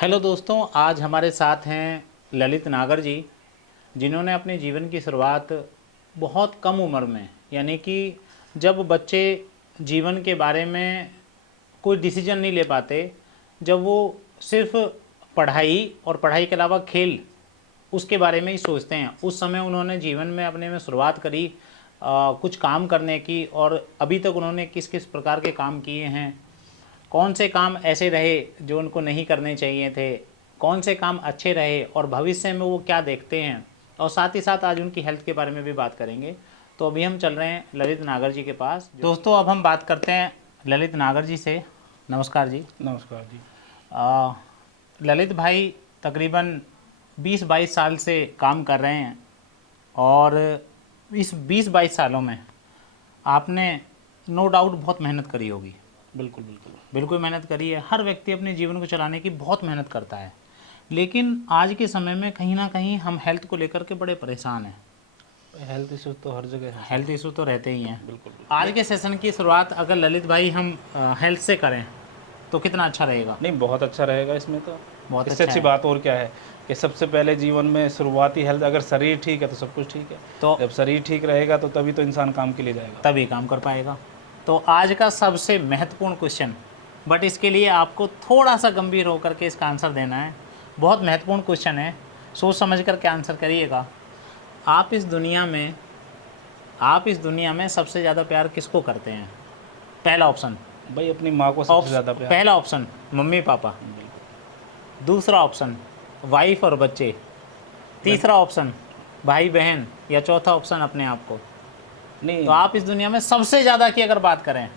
Hello दोस्तों, आज हमारे साथ हैं ललित नागर जी, जिन्होंने अपने जीवन की शुरुआत बहुत कम उम्र में, यानी कि जब बच्चे जीवन के बारे में कोई डिसीजन नहीं ले पाते, जब वो सिर्फ पढ़ाई और पढ़ाई के अलावा खेल उसके बारे में ही सोचते हैं, उस समय उन्होंने जीवन में अपने में शुरुआत करी कुछ काम करने की। और अभी तक उन्होंने किस किस प्रकार के काम किए हैं, कौन से काम ऐसे रहे जो उनको नहीं करने चाहिए थे, कौन से काम अच्छे रहे और भविष्य में वो क्या देखते हैं, और साथ ही साथ आज उनकी हेल्थ के बारे में भी बात करेंगे। तो अभी हम चल रहे हैं ललित नागर जी के पास। दोस्तों, अब हम बात करते हैं ललित नागर जी से। नमस्कार जी। नमस्कार जी। ललित भाई तकरीबन 20-22 साल से काम कर रहे हैं, और इस 20-22 सालों में आपने नो डाउट बहुत मेहनत करी होगी। बिल्कुल बिल्कुल बिल्कुल मेहनत करी है। हर व्यक्ति अपने जीवन को चलाने की बहुत मेहनत करता है, लेकिन आज के समय में कहीं ना कहीं हम हेल्थ को लेकर के बड़े परेशान हैं। हेल्थ इश्यूज तो हर जगह है। हेल्थ इशू तो रहते ही हैं। बिल्कुल आज के सेशन की शुरुआत अगर ललित भाई हम हेल्थ से करें तो कितना अच्छा रहेगा? नहीं, बहुत अच्छा रहेगा। इसमें तो बहुत इससे अच्छा अच्छी है। बात और क्या है कि सबसे पहले जीवन में शुरुआती हेल्थ, अगर शरीर ठीक है तो सब कुछ ठीक है। तो जब शरीर ठीक रहेगा तो तभी तो इंसान काम के लिए जाएगा। तभी काम कर पाएगा। तो आज का सबसे महत्वपूर्ण क्वेश्चन, बट इसके लिए आपको थोड़ा सा गंभीर होकर के इसका आंसर देना है। बहुत महत्वपूर्ण क्वेश्चन है, सोच समझ कर के आंसर करिएगा। आप इस दुनिया में सबसे ज़्यादा प्यार किसको करते हैं? पहला ऑप्शन भाई अपनी माँ को सबसे ज़्यादा प्यार। पहला ऑप्शन मम्मी पापा, दूसरा ऑप्शन वाइफ और बच्चे, तीसरा ऑप्शन भाई बहन, या चौथा ऑप्शन अपने आप को। नहीं तो आप इस दुनिया में सबसे ज़्यादा की अगर बात करें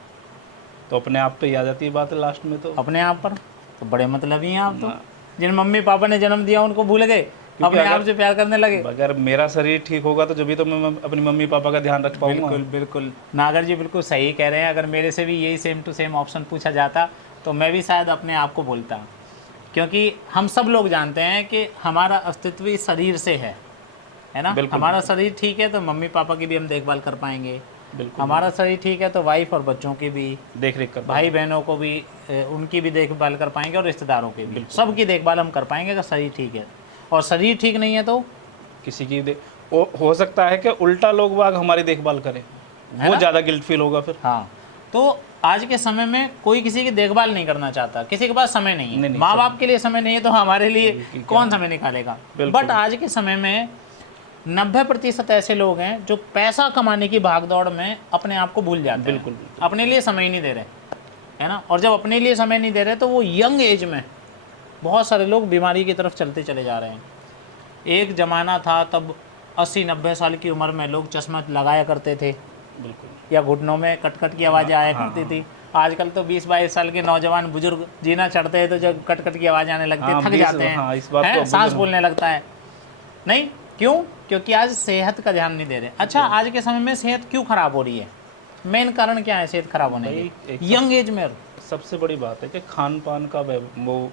तो अपने आप पे ही आ जाती है बात लास्ट में। तो अपने आप पर, तो बड़े मतलबी हैं आप। तो जिन मम्मी पापा ने जन्म दिया उनको भूल गए, अपने आप से प्यार करने लगे। अगर मेरा शरीर ठीक होगा तो जब तो मैं अपनी मम्मी पापा का ध्यान रख पाऊंगा। बिल्कुल बिल्कुल, नागर जी बिल्कुल सही कह रहे हैं। अगर मेरे से भी यही सेम टू सेम ऑप्शन पूछा जाता तो मैं भी शायद अपने आप को बोलता, क्योंकि हम सब लोग जानते हैं कि हमारा अस्तित्व इस शरीर से है ना। हमारा शरीर ठीक है तो मम्मी पापा की भी हम देखभाल कर पाएंगे। हमारा शरीर ठीक है तो वाइफ और बच्चों की भी देख रेख कर, भाई बहनों को भी उनकी भी देखभाल कर पाएंगे, और रिश्तेदारों की भी, सबकी देखभाल हम कर पाएंगे अगर शरीर ठीक है। और शरीर ठीक नहीं है तो किसी की हो सकता है कि उल्टा लोग बाग हमारी देखभाल करें, वो ज़्यादा गिल्ट फील होगा फिर। हाँ, तो आज के समय में कोई किसी की देखभाल नहीं करना चाहता, किसी के पास समय नहीं है। माँ बाप के लिए समय नहीं है तो हमारे लिए कौन समय निकालेगा? बट आज के समय में 90% ऐसे लोग हैं जो पैसा कमाने की भागदौड़ में अपने आप को भूल जाते हैं। बिल्कुल अपने लिए समय ही नहीं दे रहे, है ना। और जब अपने लिए समय नहीं दे रहे तो वो यंग एज में बहुत सारे लोग बीमारी की तरफ चलते चले जा रहे हैं। एक ज़माना था तब 80-90 साल की उम्र में लोग चश्मा लगाया करते थे, बिल्कुल, या घुटनों में कटकट की आवाज़ आया करती थी। आजकल तो 20-22 साल के नौजवान बुजुर्ग जीना चढ़ते हैं तो जब कटकट की आवाज़ आने लगती है, थक जाते हैं, इस बात हैं, सांस फूलने लगता है। नहीं, क्यों? क्योंकि आज सेहत का ध्यान नहीं दे रहे। अच्छा, आज के समय में सेहत क्यों खराब हो रही है? मेन कारण क्या है सेहत खराब होने की यंग एज में? सबसे बड़ी बात है कि खान पान का वो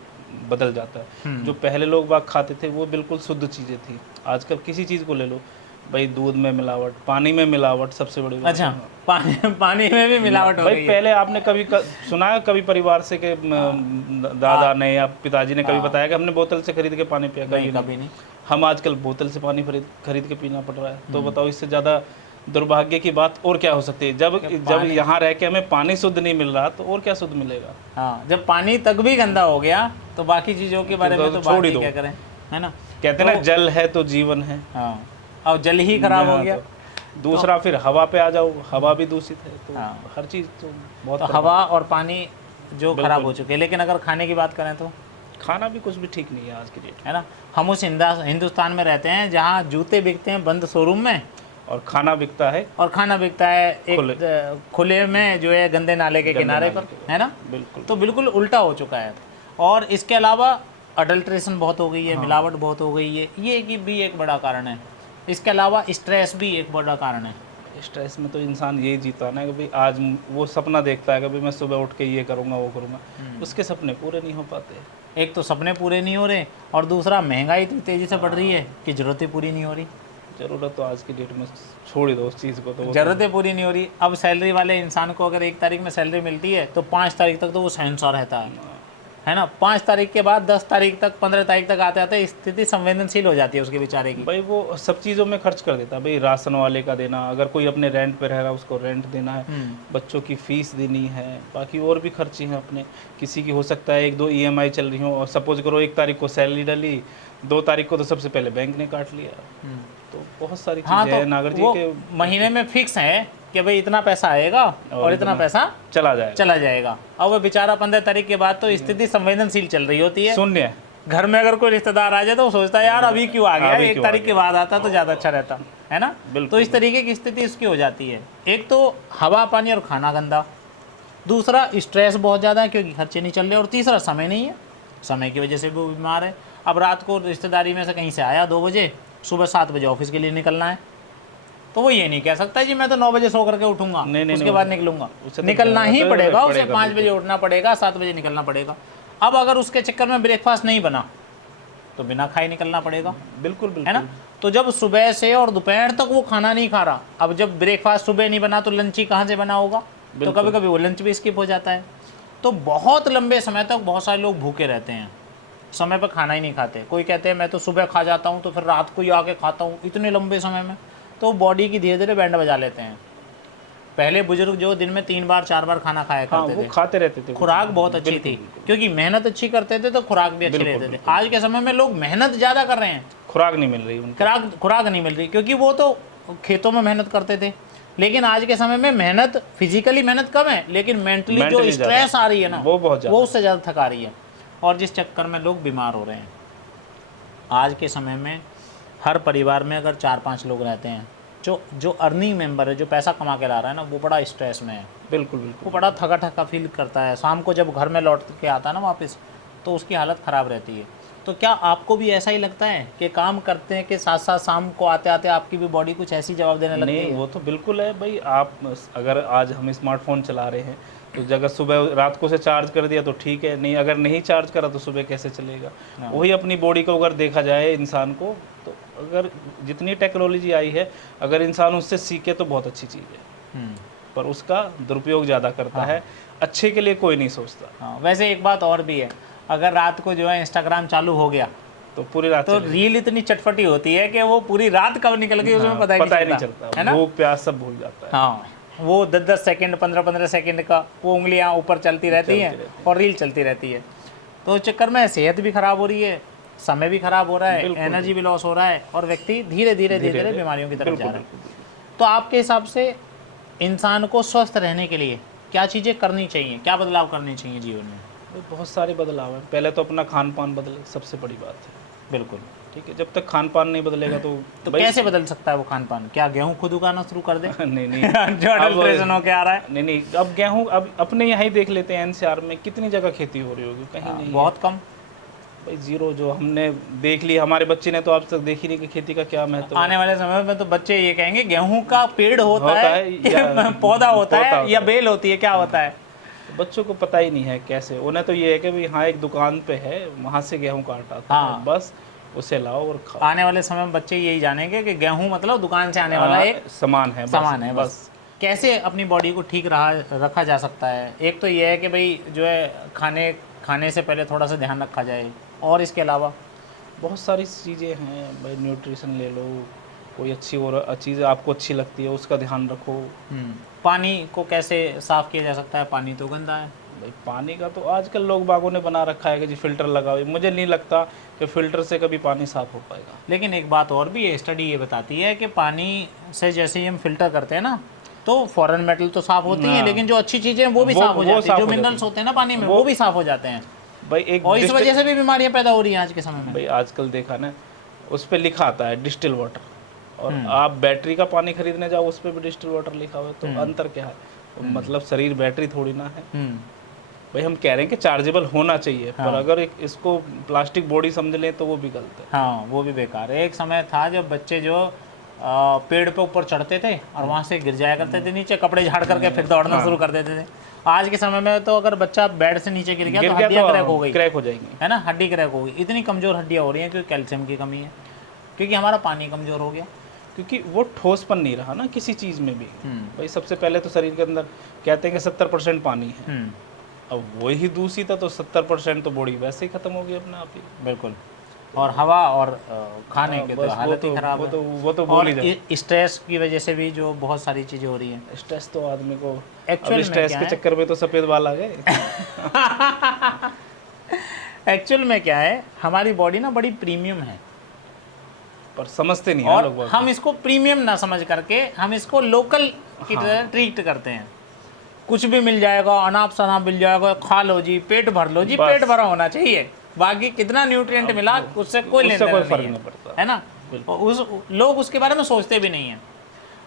बदल जाता है। जो पहले लोग बाग खाते थे वो बिल्कुल शुद्ध चीज़ें थी। आजकल किसी चीज़ को ले लो भाई, दूध में मिलावट, पानी में मिलावट, सबसे बड़ी बात। अच्छा, पानी में भी मिलावट हो भाई रही है। पहले आपने कभी सुना है कभी परिवार से कि दादा ने या पिताजी ने कभी बताया कि हमने बोतल से खरीद के पानी पिया? कभी नहीं। हम आजकल बोतल से पानी खरीद के पीना पड़ रहा है। तो बताओ, इससे ज़्यादा दुर्भाग्य की बात और क्या हो सकती है? जब यहाँ रह के हमें पानी शुद्ध नहीं मिल रहा तो और क्या शुद्ध मिलेगा? हाँ, जब पानी तक भी गंदा हो गया तो बाकी चीज़ों के बारे में तो छोड़ ही बात दो, क्या करें, है ना। कहते हैं ना, जल है तो जीवन है। हाँ, और जल ही खराब हो गया। दूसरा फिर हवा पे आ जाओ, हवा भी दूषित है। तो हर चीज़ तो बहुत, तो हवा और पानी जो खराब हो चुके हैं। लेकिन अगर खाने की बात करें तो खाना भी कुछ भी ठीक नहीं है आज की डेट में, है ना। हम उस हिंदुस्तान में रहते हैं जहाँ जूते बिकते हैं बंद शोरूम में, और खाना बिकता है एक खुले में, जो है गंदे नाले के किनारे पर, है ना। बिल्कुल। तो बिल्कुल उल्टा हो चुका है। और इसके अलावा अडल्ट्रेशन बहुत हो गई है, मिलावट बहुत हो गई है, ये भी एक बड़ा कारण है। इसके अलावा स्ट्रेस भी एक बड़ा कारण है। स्ट्रेस में तो इंसान यही जीता है ना कि भाई आज वो सपना देखता है कि भाई मैं सुबह उठ के ये करूँगा वो करूँगा, उसके सपने पूरे नहीं हो पाते। एक तो सपने पूरे नहीं हो रहे, और दूसरा महंगाई इतनी तेज़ी से बढ़ रही है कि ज़रूरतें पूरी नहीं हो रही। ज़रूरत तो आज की डेट में छोड़ ही दो उस चीज़ को, तो ज़रूरतें पूरी नहीं हो रही। अब सैलरी वाले इंसान को अगर 1 तारीख में सैलरी मिलती है तो 5 तारीख तक तो वो शहंशाह रहता है, है ना। 5 तारीख के बाद 10 तारीख तक 15 तारीख तक आते आते स्थिति संवेदनशील हो जाती है उसके बेचारे की। भाई वो सब चीज़ों में खर्च कर देता है भाई, राशन वाले का देना, अगर कोई अपने रेंट पे रह रहा है उसको रेंट देना है, बच्चों की फीस देनी है, बाकी और भी खर्चे हैं अपने। किसी की हो सकता है 1-2 ईएमआई चल रही हो, और सपोज करो 1 तारीख को सैलरी डाली, 2 तारीख को तो सबसे पहले बैंक ने काट लिया। तो बहुत सारी हाँ, चीज़ें तो हैं नागर जी वो के। महीने में फिक्स है कि भाई इतना पैसा आएगा और इतना पैसा चला जाएगा। अब वो बेचारा 15 तारीख के बाद तो स्थिति संवेदनशील चल रही होती है। शून्य। घर में अगर कोई रिश्तेदार आ जाए तो वो सोचता है यार अभी क्यों आ गया, 1 तारीख के बाद आता तो ज़्यादा अच्छा रहता, है ना। तो इस तरीके की स्थिति उसकी हो जाती है। एक तो हवा पानी और खाना गंदा, दूसरा स्ट्रेस बहुत ज़्यादा है क्योंकि खर्चे नहीं चल रहे, और तीसरा समय नहीं है, समय की वजह से भी वो बीमार है। अब रात को रिश्तेदारी में से कहीं से आया 2 बजे, सुबह 7 बजे ऑफिस के लिए निकलना है, तो वो ये नहीं कह सकता जी मैं तो 9 बजे सो करके उठूंगा, उसके बाद निकलूंगा। निकलना ही पड़ेगा उसे, 5 बजे उठना पड़ेगा, 7 बजे निकलना पड़ेगा। अब अगर उसके चक्कर में ब्रेकफास्ट नहीं बना तो बिना खाए निकलना पड़ेगा। बिल्कुल है ना। तो जब सुबह से और दोपहर तक वो खाना नहीं खा रहा, अब जब ब्रेकफास्ट सुबह नहीं बना तो लंच ही कहाँ से बना होगा, तो कभी कभी वो लंच भी स्किप हो जाता है। तो बहुत लंबे समय तक बहुत सारे लोग भूखे रहते हैं, समय पर खाना ही नहीं खाते। कोई कहते हैं मैं तो सुबह खा जाता हूँ तो फिर रात को ही आके खाता हूँ, इतने लंबे समय में, तो बॉडी की धीरे धीरे बैंड बजा लेते हैं। पहले बुजुर्ग जो दिन में 3 बार 4 बार खाना खाया करते थे, खाते रहते थे, खुराक बहुत अच्छी थी क्योंकि मेहनत अच्छी करते थे तो खुराक भी अच्छी लेते थे। आज के समय में लोग मेहनत ज़्यादा कर रहे हैं, खुराक नहीं मिल रही उनको, खुराक नहीं मिल रही, क्योंकि वो तो खेतों में मेहनत करते थे। लेकिन आज के समय में मेहनत, फिजिकली मेहनत कम है, लेकिन मेंटली जो स्ट्रेस आ रही है ना, वो उससे ज़्यादा थका रही है, और जिस चक्कर में लोग बीमार हो रहे हैं। आज के समय में हर परिवार में अगर 4-5 लोग रहते हैं, जो अर्निंग मेंबर है, जो पैसा कमा के ला रहा है ना, वो बड़ा स्ट्रेस में है। बिल्कुल वो बड़ा थका थका फील करता है। शाम को जब घर में लौट के आता है ना वापस, तो उसकी हालत ख़राब रहती है। तो क्या आपको भी ऐसा ही लगता है कि काम करते हैं कि साथ साथ शाम को आते आते आपकी भी बॉडी कुछ ऐसी जवाब देने लगती है? नहीं, वो तो बिल्कुल है भाई। आप अगर आज हम स्मार्टफोन चला रहे हैं तो अगर सुबह रात को से चार्ज कर दिया तो ठीक है, नहीं अगर नहीं चार्ज करा तो सुबह कैसे चलेगा। वही अपनी बॉडी को अगर देखा जाए इंसान को, तो अगर जितनी टेक्नोलॉजी आई है, अगर इंसान उससे सीखे तो बहुत अच्छी चीज़ है, पर उसका दुरुपयोग ज़्यादा करता है, अच्छे के लिए कोई नहीं सोचता। वैसे एक बात और भी है, अगर रात को जो है इंस्टाग्राम चालू हो गया तो पूरी रात तो रील इतनी चटपटी होती है कि वो पूरी रात कब निकल गई उसमें पता ही नहीं चलता, है ना। भूख प्यास सब भूल जाता है। हाँ, वो 10-10 सेकंड 15-15 सेकंड का वो उंगलियां ऊपर चलती रहती हैं और रील चलती रहती है। तो इस चक्कर में सेहत भी खराब हो रही है, समय भी खराब हो रहा है, एनर्जी भी लॉस हो रहा है, और व्यक्ति धीरे धीरे बीमारियों की तरफ जा रहा है। तो आपके हिसाब से इंसान को स्वस्थ रहने के लिए क्या चीज़ें करनी चाहिए, क्या बदलाव करने चाहिए जीवन में? बहुत सारे बदलाव हैं। पहले तो अपना खान पान बदले, सबसे बड़ी बात है। बिल्कुल ठीक है, जब तक खान पान नहीं बदलेगा तो कैसे बदल सकता है वो खान पान? क्या गेहूं खुद उगाना शुरू कर दे? नहीं जो अडल्ट्रेशन होके आ रहा है। नहीं, अब गेहूं, अब अपने यहाँ ही देख लेते हैं, एनसीआर में कितनी जगह खेती हो रही होगी, कहीं नहीं, बहुत कम भाई, जीरो। जो हमने देख लिया, हमारे बच्चे ने तो अब तक देखी नहीं कि खेती का क्या महत्व है। आने वाले समय में तो बच्चे ये कहेंगे गेहूं का पेड़ होता है पौधा होता है या बेल होती है, क्या होता है? बच्चों को पता ही नहीं है कैसे। उन्हें तो ये है कि भाई हाँ एक दुकान पे है, वहाँ से गेहूं काटा था, बस उसे लाओ और खाओ। आने वाले समय में बच्चे यही जानेंगे कि गेहूं मतलब दुकान से आने वाला एक सामान है बस। कैसे अपनी बॉडी को ठीक रखा जा सकता है? एक तो ये है कि भाई जो है खाने से पहले थोड़ा सा ध्यान रखा जाए, और इसके अलावा बहुत सारी चीज़ें हैं भाई। न्यूट्रिशन ले लो, कोई अच्छी और चीज़ आपको अच्छी लगती है उसका ध्यान रखो। पानी को कैसे साफ़ किया जा सकता है? पानी तो गंदा है भाई। पानी का तो आजकल लोग बागों ने बना रखा है कि जी फ़िल्टर लगाओ, मुझे नहीं लगता कि फ़िल्टर से कभी पानी साफ़ हो पाएगा। लेकिन एक बात और भी है, स्टडी ये बताती है कि पानी से जैसे ही हम फिल्टर करते हैं ना, तो फॉरेन मेटल तो साफ़ होती हैं, लेकिन जो अच्छी चीज़ें हैं वो भी साफ़ हो जाती हैं, जो मिनरल्स होते हैं ना पानी में वो भी साफ़ हो जाते हैं भाई। और इस वजह से भी बीमारियां पैदा हो रही हैं आज के समय में। भाई आजकल देखा ना, उस पर लिखा आता है डिस्टिल वाटर, और आप बैटरी का पानी खरीदने जाओ उस पर भी डिस्टिल वाटर लिखा हुआ है, तो अंतर क्या है? तो मतलब शरीर बैटरी थोड़ी ना है भाई। हम कह रहे हैं कि चार्जेबल होना चाहिए, पर अगर इसको प्लास्टिक बॉडी समझ लें तो वो भी गलत है। हाँ, वो भी बेकार है। एक समय था जब बच्चे जो पेड़ पे ऊपर चढ़ते थे और वहाँ से गिर जाया करते थे नीचे, कपड़े झाड़ करके फिर दौड़ना शुरू कर देते थे। आज के समय में तो अगर बच्चा बेड से नीचे गिर गया तो हड्डियाँ क्रैक हो जाएंगी, है ना, हड्डी क्रैक हो गई। इतनी कमज़ोर हड्डियाँ हो रही हैं क्योंकि कैल्शियम की कमी है, क्योंकि हमारा पानी कमज़ोर हो गया, क्योंकि वो ठोसपन नहीं रहा ना किसी चीज़ में भी। भाई सबसे पहले तो शरीर के अंदर कहते हैं कि 70% पानी है, अब वही दूषित है तो 70% तो बॉडी वैसे ही खत्म होगी अपने आप ही। बिल्कुल। और हवा और खाने के तो बस हालत ही खराब है। वो तो बोल और ही जाए। स्ट्रेस की वजह से भी जो बहुत सारी चीज़ें हो रही हैं। स्ट्रेस तो आदमी को, एक्चुअल अब में स्ट्रेस क्या के है चक्कर में तो सफेद बाल आ गए। एक्चुअल में क्या है, हमारी बॉडी ना बड़ी प्रीमियम है, पर समझते नहीं है और लोग बाग। हम इसको प्रीमियम ना समझ करके हम इसको लोकल की हाँ। तरह ट्रीट करते हैं। कुछ भी मिल जाएगा, अनाप शनाप मिल जाएगा, खा लो जी, पेट भर लो जी, बस। पेट भरा होना चाहिए, बाकी कितना न्यूट्रिएंट मिला उससे कोई लेना कोई देना फर्क नहीं है, नहीं पड़ता। है ना। बिल्कुल। उस लोग उसके बारे में सोचते भी नहीं हैं।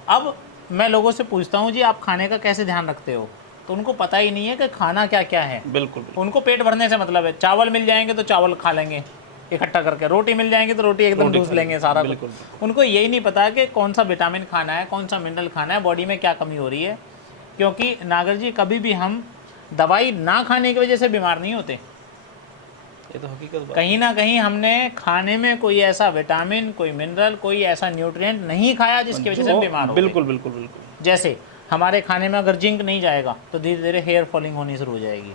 अब मैं लोगों से पूछता हूँ जी आप खाने का कैसे ध्यान रखते हो, तो उनको पता ही नहीं है कि खाना क्या क्या है। बिल्कुल। उनको पेट भरने से मतलब है, चावल मिल जाएंगे तो चावल खा लेंगे इकट्ठा करके, रोटी मिल जाएंगे तो रोटी एकदम रोटी दूस खा लेंगे सारा कुछ। बिल्कुल। उनको यही नहीं पता कि कौन सा विटामिन खाना है, कौन सा मिनरल खाना है, बॉडी में क्या कमी हो रही है। क्योंकि नागर जी कभी भी हम दवाई ना खाने की वजह से बीमार नहीं होते, ये तो हकीकत बात है। कहीं ना कहीं हमने खाने में कोई ऐसा विटामिन, कोई मिनरल, कोई ऐसा न्यूट्रिएंट नहीं खाया जिसकी वजह से बीमार हो गए। बिल्कुल बिल्कुल बिल्कुल। जैसे हमारे खाने में अगर जिंक नहीं जाएगा तो धीरे धीरे हेयर फॉलिंग होनी शुरू हो जाएगी।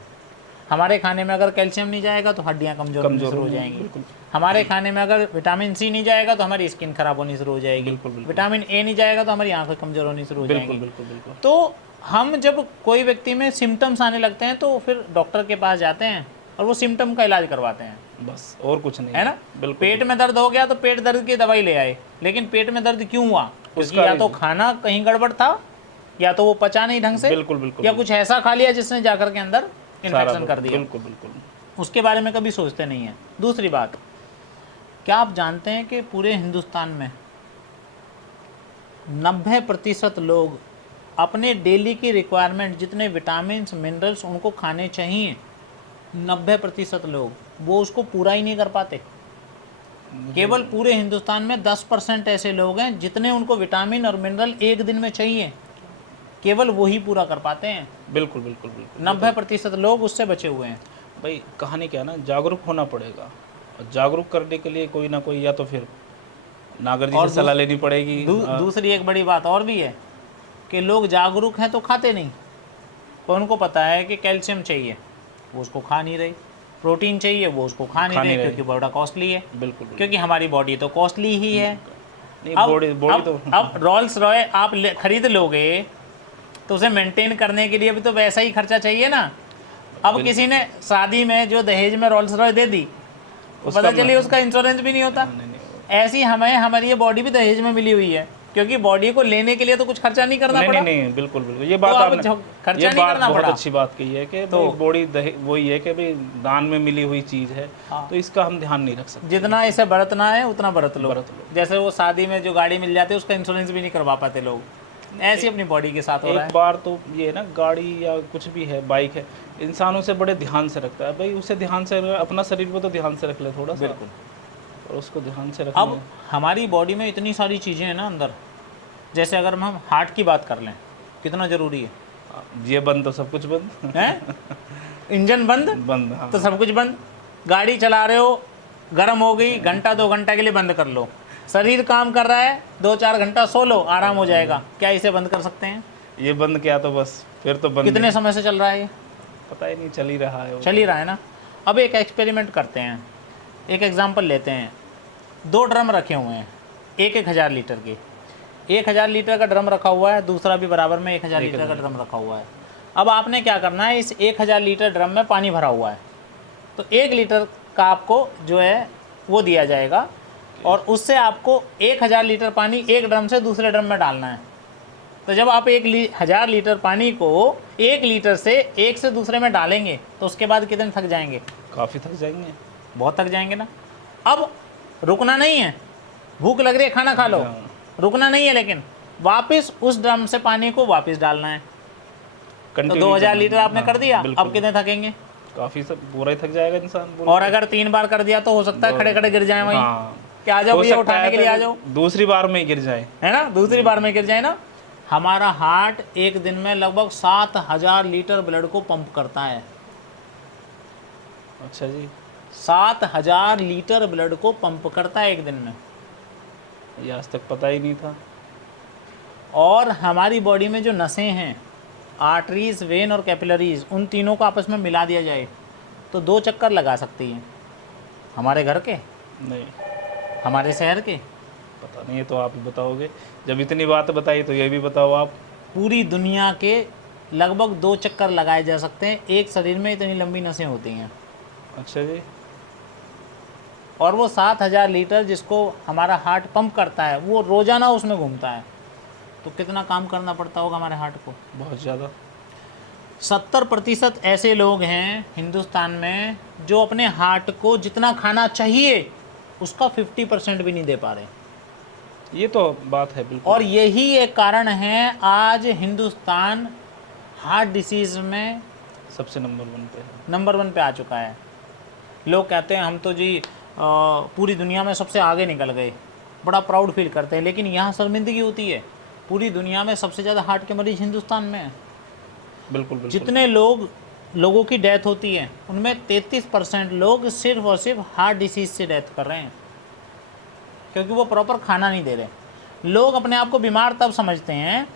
हमारे खाने में अगर कैल्शियम नहीं जाएगा तो हड्डियां कमजोर होनी शुरू हो जाएंगी। बिल्कुल। हमारे खाने में अगर विटामिन सी नहीं जाएगा तो हमारी स्किन खराब होनी शुरू हो जाएगी। बिल्कुल, बिल्कुल। विटामिन ए नहीं जाएगा तो हमारी आंखें कमजोर होनी शुरू हो बिल्कुल जाएंगी। बिल्कुल बिल्कुल। तो हम जब कोई व्यक्ति में सिम्टम्स आने लगते हैं तो फिर डॉक्टर के पास जाते हैं और वो सिम्टम का इलाज करवाते हैं, बस और कुछ नहीं है ना। बिल्कुल। पेट में दर्द हो गया तो पेट दर्द की दवाई ले आए, लेकिन पेट में दर्द क्यों हुआ, क्योंकि उसका या तो reason। खाना कहीं गड़बड़ था, या तो वो पचा नहीं ढंग से, बिल्कुल बिल्कुल। या कुछ ऐसा खा लिया जिसने जाकर के अंदर इन्फेक्शन कर दिया। बिल्कुल बिल्कुल। उसके बारे में कभी सोचते नहीं है। दूसरी बात, क्या आप जानते हैं कि पूरे हिंदुस्तान में 90% लोग अपने डेली की रिक्वायरमेंट जितने विटामिन मिनरल्स उनको खाने चाहिए, 90% लोग वो उसको पूरा ही नहीं कर पाते। केवल पूरे हिंदुस्तान में 10% ऐसे लोग हैं जितने उनको विटामिन और मिनरल एक दिन में चाहिए, केवल वही पूरा कर पाते हैं। बिल्कुल बिल्कुल बिल्कुल। 90% लोग उससे बचे हुए हैं। भाई कहानी क्या है ना, जागरूक होना पड़ेगा, और जागरूक करने के लिए कोई ना कोई, या तो फिर नागर जी से सलाह लेनी पड़ेगी। दूसरी एक बड़ी बात और भी है कि लोग जागरूक हैं तो खाते नहीं। तो उनको पता है कि कैल्शियम चाहिए, वो उसको खा नहीं रही, प्रोटीन चाहिए, वो उसको खा नहीं रही, क्योंकि बड़ा कॉस्टली है। बिल्कुल। क्योंकि हमारी बॉडी तो कॉस्टली ही है। नहीं, अब बॉडी तो अब रॉल्स रॉय आप खरीद लोगे तो उसे मेंटेन करने के लिए भी तो वैसा ही खर्चा चाहिए ना। अब किसी ने शादी में जो दहेज में रॉल्स रॉय दे दी, तो पता चली उसका इंश्योरेंस भी नहीं होता। ऐसी हमारी ये बॉडी भी दहेज में मिली हुई है, क्योंकि बॉडी को लेने के लिए तो कुछ खर्चा नहीं करना पड़ा। नहीं बिल्कुल बिल्कुल। ये बात तो आपने खर्चा नहीं करना बहुत पड़ा। अच्छी बात कही है कि तो बॉडी वही है कि भाई दान में मिली हुई चीज है। हाँ। तो इसका हम ध्यान नहीं रख सकते। जितना इसे बरतना है उतना बरत लो। बरत लो। जैसे वो शादी में जो गाड़ी मिल जाती है उसका इंश्योरेंस भी नहीं करवा पाते लोग, ऐसी अपनी बॉडी के साथ हो रहा है। एक बार तो ये है ना, गाड़ी या कुछ भी है, बाइक है, इंसान उसे बड़े ध्यान से रखता है। भाई उसे ध्यान से, अपना शरीर को तो ध्यान से रख ले थोड़ा सा। बिल्कुल। और उसको ध्यान से रख अब हमारी बॉडी में इतनी सारी चीज़ें हैं ना अंदर, जैसे अगर हम हार्ट की बात कर लें, कितना ज़रूरी है। ये बंद तो सब कुछ बंद है इंजन बंद बंद। हाँ। तो सब कुछ बंद। गाड़ी चला रहे हो, गर्म हो गई, घंटा 2 घंटा के लिए बंद कर लो। शरीर काम कर रहा है, 2-4 घंटा सो लो, आराम हो जाएगा। क्या इसे बंद कर सकते हैं? ये बंद किया तो बस फिर तो बंद। कितने समय से चल रहा है ये? पता ही नहीं, चल ही रहा है वो। चल ही रहा है ना। अब एक एक्सपेरिमेंट करते हैं, एक एग्जांपल लेते हैं। 2 ड्रम रखे हुए हैं, 1-1000 लीटर के। 1000 लीटर का ड्रम रखा हुआ है, दूसरा भी बराबर में 1000 लीटर का ड्रम रखा हुआ है। अब आपने क्या करना है, इस 1000 लीटर ड्रम में पानी भरा हुआ है, तो 1 लीटर का आपको जो है वो दिया जाएगा, और उससे आपको 1000 लीटर पानी एक ड्रम से दूसरे ड्रम में डालना है। तो जब आप 1000 लीटर पानी को 1 लीटर से एक से दूसरे में डालेंगे तो उसके बाद कितने थक जाएंगे? काफ़ी थक जाएंगे। बहुत थक जाएंगे ना। अब रुकना नहीं है, भूख लग रही है खाना खा लो, रुकना नहीं है, लेकिन वापस उस ड्रम से पानी को वापस डालना है। तो 2000 लीटर आपने कर दिया, अब कितने थकेंगे? काफ़ी, सब पूरा ही थक जाएगा इंसान। और अगर 3 बार कर दिया तो हो सकता है खड़े खड़े गिर जाए वहीं। हाँ। क्या आ जाओ भैया उठाने के लिए आ जाओ, दूसरी बार में ही गिर जाए, है ना, दूसरी बार में गिर जाए ना। हमारा हार्ट एक दिन में लगभग 7000 लीटर ब्लड को पंप करता है। अच्छा जी। 7000 लीटर ब्लड को पंप करता है एक दिन में। ये आज तक पता ही नहीं था। और हमारी बॉडी में जो नसें हैं आर्टरीज, वेन और कैपिलरीज, उन तीनों को आपस में मिला दिया जाए तो 2 चक्कर लगा सकती हैं। हमारे घर के, नहीं हमारे शहर के, पता नहीं, ये तो आप ही बताओगे। जब इतनी बात बताई तो ये भी बताओ आप। पूरी दुनिया के लगभग 2 चक्कर लगाए जा सकते हैं। एक शरीर में इतनी लंबी नसें होती हैं अच्छा जी। और वो 7,000 लीटर जिसको हमारा हार्ट पंप करता है वो रोज़ाना उसमें घूमता है। तो कितना काम करना पड़ता होगा हमारे हार्ट को। बहुत ज़्यादा। 70% ऐसे लोग हैं हिंदुस्तान में जो अपने हार्ट को जितना खाना चाहिए उसका 50% भी नहीं दे पा रहे। ये तो बात है बिल्कुल। और यही एक कारण है आज हिंदुस्तान हार्ट डिसीज़ में सबसे नंबर 1 पे है। नंबर 1 पे आ चुका है। लोग कहते हैं हम तो जी पूरी दुनिया में सबसे आगे निकल गए, बड़ा प्राउड फील करते हैं, लेकिन यहाँ शर्मिंदगी होती है। पूरी दुनिया में सबसे ज़्यादा हार्ट के मरीज हिंदुस्तान में हैं। बिल्कुल बिल्कुल। जितने लोगों की डेथ होती है उनमें 33% लोग सिर्फ और सिर्फ हार्ट डिसीज़ से डेथ कर रहे हैं, क्योंकि वो प्रॉपर खाना नहीं दे रहे। लोग अपने आप को बीमार तब समझते हैं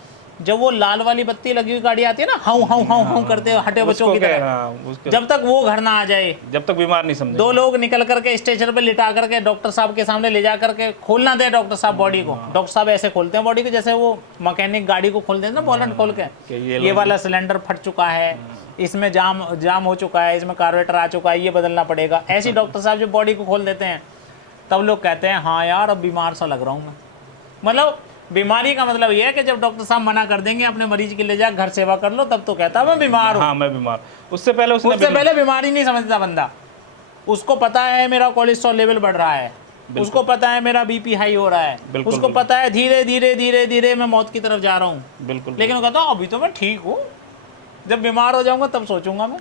जब वो लाल वाली बत्ती लगी हुई गाड़ी आती है ना, हाउ हाउ हाउ हाउ करते हटे बच्चों की तरह, जब तक वो घर ना आ जाए, जब तक बीमार नहीं समझे। 2 लोग निकल करके स्टेशन पे लिटा करके डॉक्टर साहब के सामने ले जा करके खोलना दे डॉक्टर साहब बॉडी को। डॉक्टर साहब ऐसे खोलते हैं बॉडी को जैसे वो मैकेनिक गाड़ी को खोलते हैं ना, बोनट खोल के, ये वाला सिलेंडर फट चुका है, इसमें जाम हो चुका है, इसमें कार्बोरेटर आ चुका है, ये बदलना पड़ेगा। ऐसे डॉक्टर साहब जो बॉडी को खोल देते हैं तब लोग कहते हैं हाँ यार अब बीमार सा लग रहा हूँ मैं। मतलब बीमारी का मतलब ये है कि जब डॉक्टर साहब मना कर देंगे अपने मरीज के ले जा घर सेवा कर लो, तब तो कहता है मैं बीमार हूँ। हाँ मैं बीमार। उससे पहले बीमारी नहीं समझता बंदा। उसको पता है मेरा कोलेस्ट्रॉल लेवल बढ़ रहा है, उसको पता है मेरा बीपी हाई हो रहा है, उसको पता है धीरे धीरे धीरे धीरे मैं मौत की तरफ जा रहा हूँ। बिल्कुल। लेकिन वो कहता हूँ अभी तो मैं ठीक हूँ, जब बीमार हो जाऊंगा तब सोचूंगा मैं।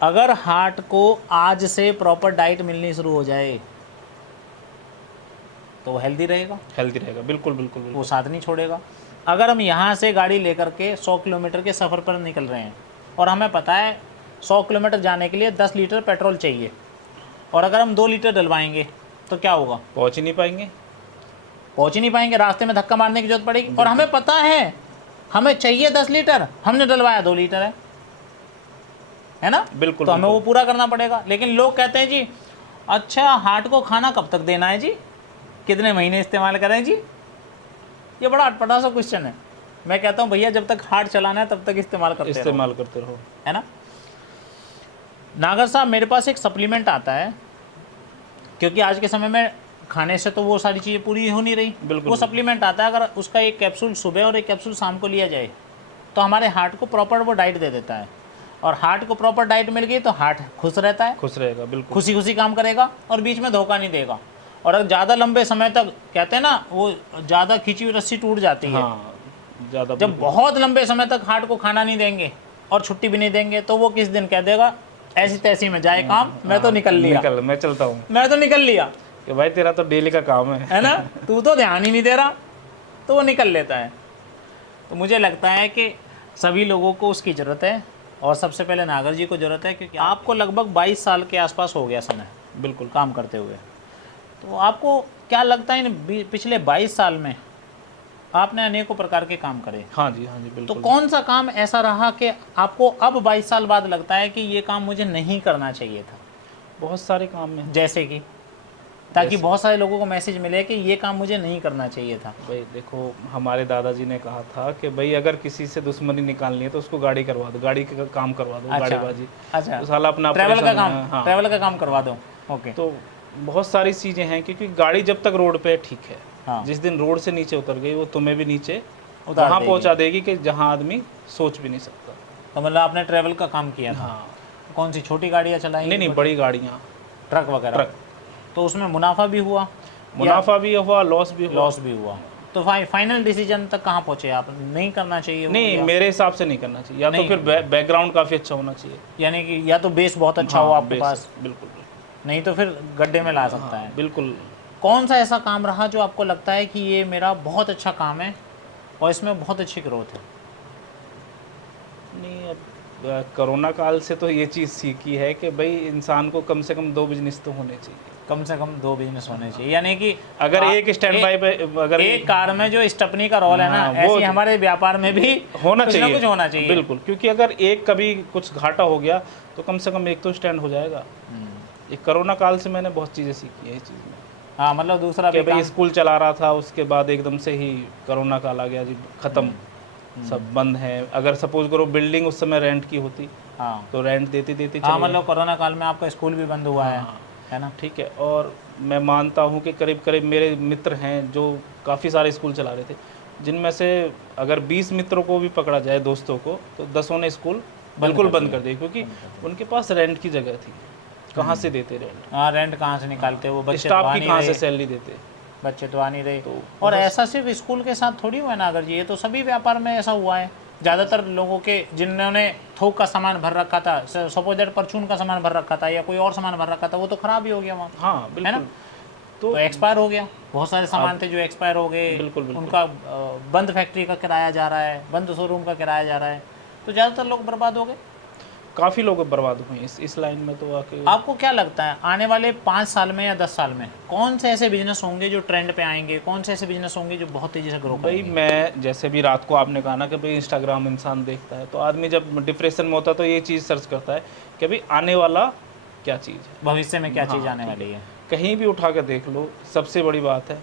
अगर हार्ट को आज से प्रॉपर डाइट मिलनी शुरू हो जाए तो वो हेल्दी रहेगा, बिल्कुल बिल्कुल। वो साथ नहीं छोड़ेगा। अगर हम यहाँ से गाड़ी लेकर के 100 किलोमीटर के सफ़र पर निकल रहे हैं और हमें पता है 100 किलोमीटर जाने के लिए 10 लीटर पेट्रोल चाहिए, और अगर हम 2 लीटर डलवाएंगे तो क्या होगा? पहुँच ही नहीं पाएंगे, रास्ते में धक्का मारने की जरूरत पड़ेगी। और हमें पता है हमें चाहिए 10 लीटर, हमने डलवाया 2 लीटर है ना। बिल्कुल। तो हमें वो पूरा करना पड़ेगा। लेकिन लोग कहते हैं जी अच्छा हार्ट को खाना कब तक देना है जी, कितने महीने इस्तेमाल करें जी। ये बड़ा अटपटा सा क्वेश्चन है। मैं कहता हूँ भैया जब तक हार्ट चलाना है तब तक इस्तेमाल करते रहो, है ना। नागर साहब मेरे पास एक सप्लीमेंट आता है, क्योंकि आज के समय में खाने से तो वो सारी चीज़ें पूरी हो नहीं रही। वो सप्लीमेंट आता है, अगर उसका एक कैप्सूल सुबह और एक कैप्सूल शाम को लिया जाए तो हमारे हार्ट को प्रॉपर वो डाइट दे देता है। और हार्ट को प्रॉपर डाइट मिल गई तो हार्ट खुश रहता है, खुश रहेगा, बिल्कुल खुशी खुशी काम करेगा और बीच में धोखा नहीं देगा। और अगर ज़्यादा लंबे समय तक कहते हैं ना वो ज़्यादा खींची हुई रस्सी टूट जाती है। हाँ, ज़्यादा जब बहुत लंबे समय तक हार्ट को खाना नहीं देंगे और छुट्टी भी नहीं देंगे तो वो किस दिन कह देगा ऐसी तैसी में जाए काम, मैं तो निकल लिया, मैं चलता हूँ, मैं तो निकल लिया कि भाई तेरा तो डेली का काम है ना, तू तो ध्यान ही नहीं दे रहा, तो वो निकल लेता है। तो मुझे लगता है कि सभी लोगों को उसकी ज़रूरत है, और सबसे पहले नागर जी को ज़रूरत है, क्योंकि आपको लगभग 22 साल के आसपास हो गया समय बिल्कुल काम करते हुए। तो आपको क्या लगता है इन पिछले 22 साल में आपने अनेकों प्रकार के काम करे? हाँ जी बिल्कुल। तो कौन सा काम ऐसा रहा कि आपको अब 22 साल बाद लगता है कि ये काम मुझे नहीं करना चाहिए था? बहुत सारे काम हैं, जैसे कि, ताकि बहुत सारे लोगों को मैसेज मिले कि ये काम मुझे नहीं करना चाहिए था। भाई देखो हमारे दादाजी ने कहा था कि भाई अगर किसी से दुश्मनी निकालनी है तो उसको गाड़ी करवा दो, गाड़ी का काम करवा दो। गाड़ीबाजी, अच्छा, तो साला अपना ट्रैवल का काम, हाँ। ट्रैवल का काम करवा दो। ओके। तो बहुत सारी चीज़ें हैं, क्योंकि गाड़ी जब तक रोड पे है ठीक है, हाँ। जिस दिन रोड से नीचे उतर गई वो तुम्हें भी नीचे उतार वहाँ देगी। पहुँचा देगी कि जहाँ आदमी सोच भी नहीं सकता। तो मतलब आपने ट्रैवल का काम किया था? हाँ। कौन सी छोटी गाड़ियाँ चलाई? नहीं, बड़ी गाड़ियाँ, ट्रक वगैरह। ट्रक। तो उसमें मुनाफा भी हुआ, मुनाफा भी हुआ, लॉस भी हुआ। तो फाइनल डिसीजन तक कहाँ पहुँचे आप? नहीं करना चाहिए? नहीं, मेरे हिसाब से नहीं करना चाहिए, या तो फिर बैकग्राउंड काफ़ी अच्छा होना चाहिए, यानी कि या तो बेस बहुत अच्छा हो आपके पास, बिल्कुल, नहीं तो फिर गड्ढे में ला सकता है। बिल्कुल। कौन सा ऐसा काम रहा जो आपको लगता है कि ये मेरा बहुत अच्छा काम है और इसमें बहुत अच्छी ग्रोथ है? नहीं, अब कोरोना काल से तो ये चीज़ सीखी है कि भाई इंसान को कम से कम 2 बिजनेस तो होने चाहिए। कम से कम 2 बिजनेस होने चाहिए, यानी कि अगर एक स्टैंड बाय पे अगर एक कार में जो स्टेपनी का रोल है ना, हाँ, वो ऐसे हमारे व्यापार में भी होना कुछ ना चाहिए, कुछ होना चाहिए। बिल्कुल, क्योंकि अगर एक कभी कुछ घाटा हो गया तो कम से कम एक तो स्टैंड हो जाएगा। ये कोरोना काल से मैंने बहुत चीज़ें सीखी है इस चीज़ में हाँ, मतलब दूसरा कि भी भाई काम। स्कूल चला रहा था, उसके बाद एकदम से ही कोरोना काल आ गया जी, ख़त्म, सब बंद है। अगर सपोज करो बिल्डिंग उस समय रेंट की होती हाँ तो रेंट देते देते हाँ, चले मतलब कोरोना काल में आपका स्कूल भी बंद हुआ हाँ। है ना। ठीक है। और मैं मानता हूँ कि करीब करीब मेरे मित्र हैं जो काफ़ी सारे स्कूल चला रहे थे, जिनमें से अगर 20 मित्रों को भी पकड़ा जाए, दोस्तों को, तो 10 ने स्कूल बिल्कुल बंद कर दिए, क्योंकि उनके पास रेंट की जगह थी। कहाँ से देते रेंट? हाँ, रेंट कहाँ से निकालते, वो बच्चे तो स्टाफ आ की नहीं कहाँ रहे, से सैलरी देते? बच्चे तो आ नहीं रहे। तो और ऐसा सिर्फ स्कूल के साथ थोड़ी हुआ है नागर जी, ये तो सभी व्यापार में ऐसा हुआ है। ज़्यादातर लोगों के जिन्होंने थोक का सामान भर रखा था, सपोज दैट परचून का सामान भर रखा था या कोई और सामान भर रखा था, वो तो खराब ही हो गया वहाँ, हाँ है बिल्कुल। ना। तो एक्सपायर हो गया, बहुत सारे सामान थे जो एक्सपायर हो गए। बिल्कुल, बिल्कुल। उनका बंद फैक्ट्री का किराया जा रहा है, बंद शोरूम का किराया जा रहा है, तो ज़्यादातर लोग बर्बाद हो गए। काफ़ी लोग बर्बाद हुए इस लाइन में तो आके। आपको क्या लगता है आने वाले 5 साल में या 10 साल में कौन से ऐसे बिजनेस होंगे जो ट्रेंड पे आएंगे, कौन से ऐसे बिजनेस होंगे जो बहुत तेज़ी से ग्रो भाई करेंगे? मैं जैसे भी रात को आपने कहा ना कि भाई इंस्टाग्राम इंसान देखता है, तो आदमी जब डिप्रेशन में होता है तो ये चीज़ सर्च करता है कि भाई आने वाला क्या चीज़ है, भविष्य में क्या हाँ, चीज़ आने ठीक वाली है। कहीं भी उठा के देख लो, सबसे बड़ी बात है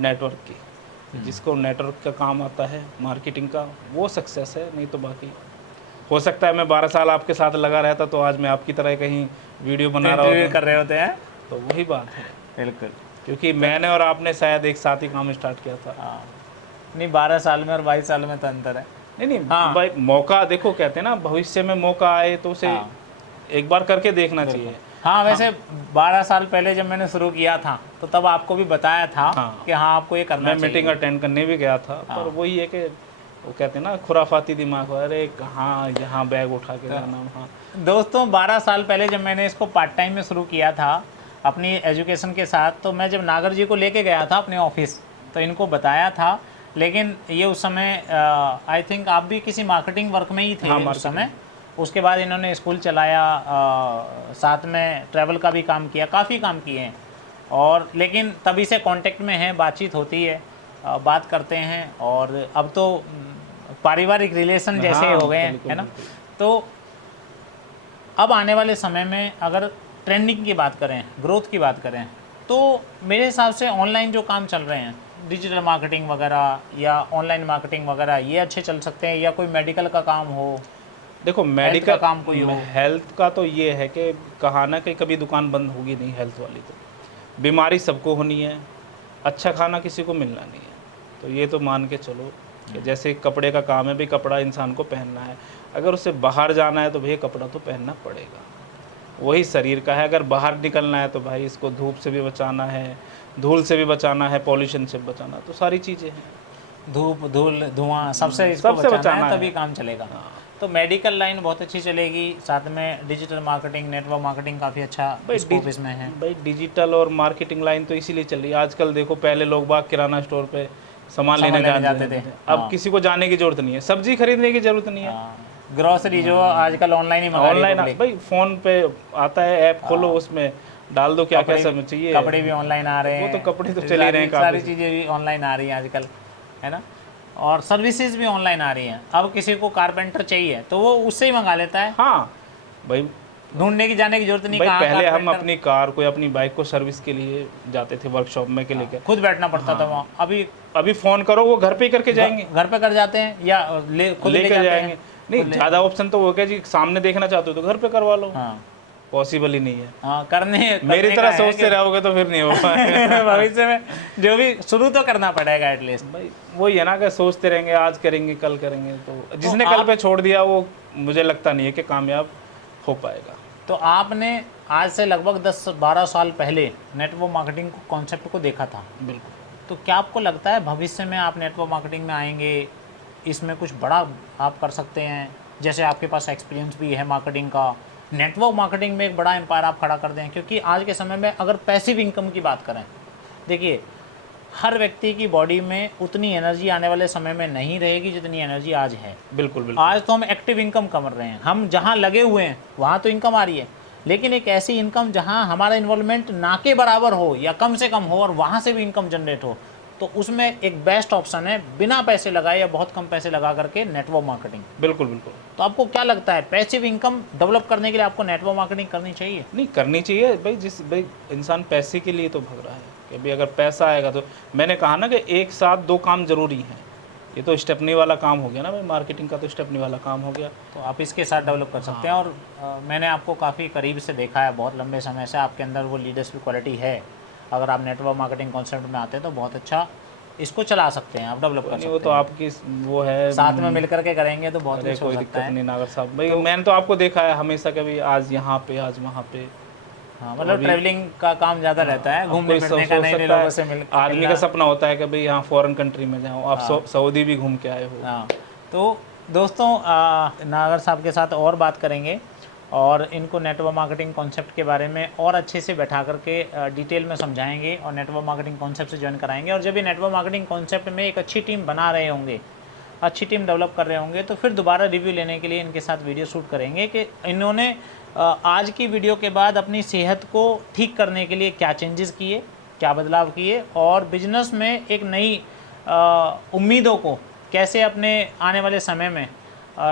नेटवर्क की। जिसको नेटवर्क का काम आता है, मार्केटिंग का, वो सक्सेस है। नहीं तो बाकी हो सकता है मैं 12 साल आपके साथ लगा रहता तो आज मैं आपकी तरह कहीं वीडियो बना रहा इंटरव्यू होता, कर रहे होते हैं। तो वही बात है, बिल्कुल। क्योंकि मैंने और आपने शायद एक साथ ही काम स्टार्ट किया था। हाँ, नहीं 12 साल में और 22 साल में तो अंतर है। नहीं नहीं हाँ। भाई, मौका देखो, कहते हैं ना भविष्य में मौका आए तो उसे हाँ। एक बार करके देखना चाहिए। हाँ, वैसे 12 साल पहले जब मैंने शुरू किया था तो तब आपको भी बताया था हाँ। कि हाँ आपको ये करना मैं चाहिए। मीटिंग अटेंड करने भी गया था, पर वही है कि वो कहते हैं ना खुराफाती दिमाग, अरे कहाँ यहाँ बैग उठा के जाना। हाँ दोस्तों 12 साल पहले जब मैंने इसको पार्ट टाइम में शुरू किया था अपनी एजुकेशन के साथ, तो मैं जब नागर जी को लेके गया था अपने ऑफिस तो इनको बताया था, लेकिन ये उस समय आई थिंक आप भी किसी मार्केटिंग वर्क में ही थे हाँ, उस समय। उसके बाद इन्होंने स्कूल चलाया, साथ में ट्रैवल का भी काम किया, काफ़ी काम किए हैं। और लेकिन तभी से कांटेक्ट में हैं, बातचीत होती है, बात करते हैं, और अब तो पारिवारिक रिलेशन जैसे हाँ, हो गए हैं, बिल्कुल, है ना। बिल्कुल। तो अब आने वाले समय में अगर ट्रेंडिंग की बात करें, ग्रोथ की बात करें, तो मेरे हिसाब से ऑनलाइन जो काम चल रहे हैं, डिजिटल मार्केटिंग वगैरह या ऑनलाइन मार्केटिंग वगैरह, ये अच्छे चल सकते हैं, या कोई मेडिकल का काम हो। देखो का मेडिकल काम कोई हो। हेल्थ का तो ये है कि कहा ना कि कभी दुकान बंद होगी नहीं हेल्थ वाली। तो बीमारी सबको होनी है, अच्छा खाना किसी को मिलना नहीं है। तो ये तो मान के चलो कि जैसे कपड़े का काम है, भी कपड़ा इंसान को पहनना है, अगर उसे बाहर जाना है तो भैया कपड़ा तो पहनना पड़ेगा। वही शरीर का है, अगर बाहर निकलना है तो भाई इसको धूप से भी बचाना है, धूल से भी बचाना है, पॉल्यूशन से बचाना, तो सारी चीज़ें हैं। धूप धूल धुआं सबसे इसको सबसे बचाना है, है। तभी काम चलेगा। तो मेडिकल लाइन बहुत अच्छी चलेगी, साथ में डिजिटल मार्केटिंग, नेटवर्क मार्केटिंग काफ़ी अच्छा स्कोप इसमें है। भाई डिजिटल और मार्केटिंग लाइन तो इसीलिए चल रही है। आजकल देखो, पहले लोग बाग किराना स्टोर पे सामान लेने जाते थे। अब किसी को जाने की जरूरत नहीं है, सब्जी खरीदने की जरूरत नहीं है। ग्रोसरी जो आजकल ऑनलाइन ही मंगा ऑनलाइन रही है। भाई फ़ोन पे आता है, ऐप खोलो, उसमें डाल दो क्या क्या सब चाहिए। कपड़े भी ऑनलाइन आ रहे हैं, वो तो कपड़े तो चल ही रहे हैं, सारी चीज़ें भी ऑनलाइन आ रही हैं आजकल, है ना। और सर्विसेज भी ऑनलाइन आ रही हैं। अब किसी को कारपेंटर चाहिए तो वो उससे ही मंगा लेता है। हाँ भाई, ढूंढने की जाने की जरूरत नहीं। भाई कहाँ पहले हम कारपेंटर, अपनी कार को या अपनी बाइक को सर्विस के लिए जाते थे वर्कशॉप में के लेके, खुद बैठना पड़ता था वहाँ। अभी फ़ोन करो वो घर पे ही करके जाएंगे, घर पे कर जाते हैं, या खुद ले लेके जाते जाएंगे। हैं। नहीं, ज़्यादा ऑप्शन तो वो क्या जी, सामने देखना चाहते हो तो घर पे करवा लो। हाँ पॉसिबल ही नहीं है। हाँ, करने मेरी तरह सोचते रहोगे तो फिर नहीं हो पाएगा। भविष्य में जो भी शुरू तो करना पड़ेगा एटलीस्ट। भाई वही है ना कि सोचते रहेंगे आज करेंगे कल करेंगे, तो जिसने कल पे छोड़ दिया वो मुझे लगता नहीं है कि कामयाब हो पाएगा। तो आपने आज से लगभग 10-12 साल पहले नेटवर्क मार्केटिंग को कॉन्सेप्ट को देखा था। बिल्कुल। तो क्या आपको लगता है भविष्य में आप नेटवर्क मार्केटिंग में आएंगे, इसमें कुछ बड़ा आप कर सकते हैं? जैसे आपके पास एक्सपीरियंस भी है मार्केटिंग का, नेटवर्क मार्केटिंग में एक बड़ा एम्पायर आप खड़ा कर दें। क्योंकि आज के समय में अगर पैसिव इनकम की बात करें, देखिए हर व्यक्ति की बॉडी में उतनी एनर्जी आने वाले समय में नहीं रहेगी जितनी एनर्जी आज है। बिल्कुल बिल्कुल। आज तो हम एक्टिव इनकम कर रहे हैं, हम जहाँ लगे हुए हैं वहाँ तो इनकम आ रही है, लेकिन एक ऐसी इनकम जहाँ हमारा इन्वॉल्वमेंट ना के बराबर हो या कम से कम हो और वहाँ से भी इनकम जनरेट हो, तो उसमें एक बेस्ट ऑप्शन है बिना पैसे लगाए या बहुत कम पैसे लगा करके नेटवर्क मार्केटिंग। बिल्कुल बिल्कुल। तो आपको क्या लगता है पैसिव इनकम डेवलप करने के लिए आपको नेटवर्क मार्केटिंग करनी चाहिए? नहीं, करनी चाहिए भाई। भाई इंसान पैसे के लिए तो भाग रहा है कि भाई अगर पैसा आएगा तो, मैंने कहा ना कि एक साथ दो काम जरूरी हैं। ये तो स्टेपनी वाला काम हो गया ना भाई, मार्केटिंग का तो स्टेपनी वाला काम हो गया। तो आप इसके साथ डेवलप कर सकते हैं। और मैंने आपको काफ़ी करीब से देखा है, बहुत लंबे समय से आपके अंदर वो लीडरशिप क्वालिटी है। अगर आप नेटवर्क मार्केटिंग कॉन्सेप्ट में आते हैं तो बहुत अच्छा इसको चला सकते हैं, आप डेवलप कर सकते हैं। वो तो आपकी वो है, साथ में मिलकर के करेंगे तो बहुत कुछ हो कोई सकता दिक्कत है। नहीं नागर साहब भाई। मैंने तो आपको देखा है हमेशा कभी आज यहाँ पे आज वहाँ पे। हाँ, मतलब ट्रैवलिंग का काम ज़्यादा रहता है, घूमने कोई फिरने का, नए नए लोगों से मिल। आदमी का सपना होता है कि भाई यहाँ फॉरेन कंट्री में जाऊँ। आप सऊदी भी घूम के आए हो। हाँ, तो दोस्तों नागर साहब के साथ और बात करेंगे और इनको नेटवर्क मार्केटिंग कॉन्सेप्ट के बारे में और अच्छे से बैठा करके डिटेल में समझाएंगे और नेटवर्क मार्केटिंग कॉन्सेप्ट से ज्वाइन कराएंगे। और जब ये नेटवर्क मार्केटिंग कॉन्सेप्ट में एक अच्छी टीम बना रहे होंगे, अच्छी टीम डेवलप कर रहे होंगे, तो फिर दोबारा रिव्यू लेने के लिए इनके साथ वीडियो शूट करेंगे कि इन्होंने आज की वीडियो के बाद अपनी सेहत को ठीक करने के लिए क्या चेंजेस किए, क्या बदलाव किए और बिजनेस में एक नई उम्मीदों को कैसे अपने आने वाले समय में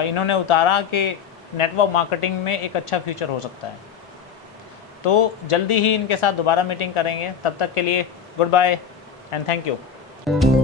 इन्होंने उतारा कि नेटवर्क मार्केटिंग में एक अच्छा फ्यूचर हो सकता है। तो जल्दी ही इनके साथ दोबारा मीटिंग करेंगे, तब तक के लिए good bye and thank you.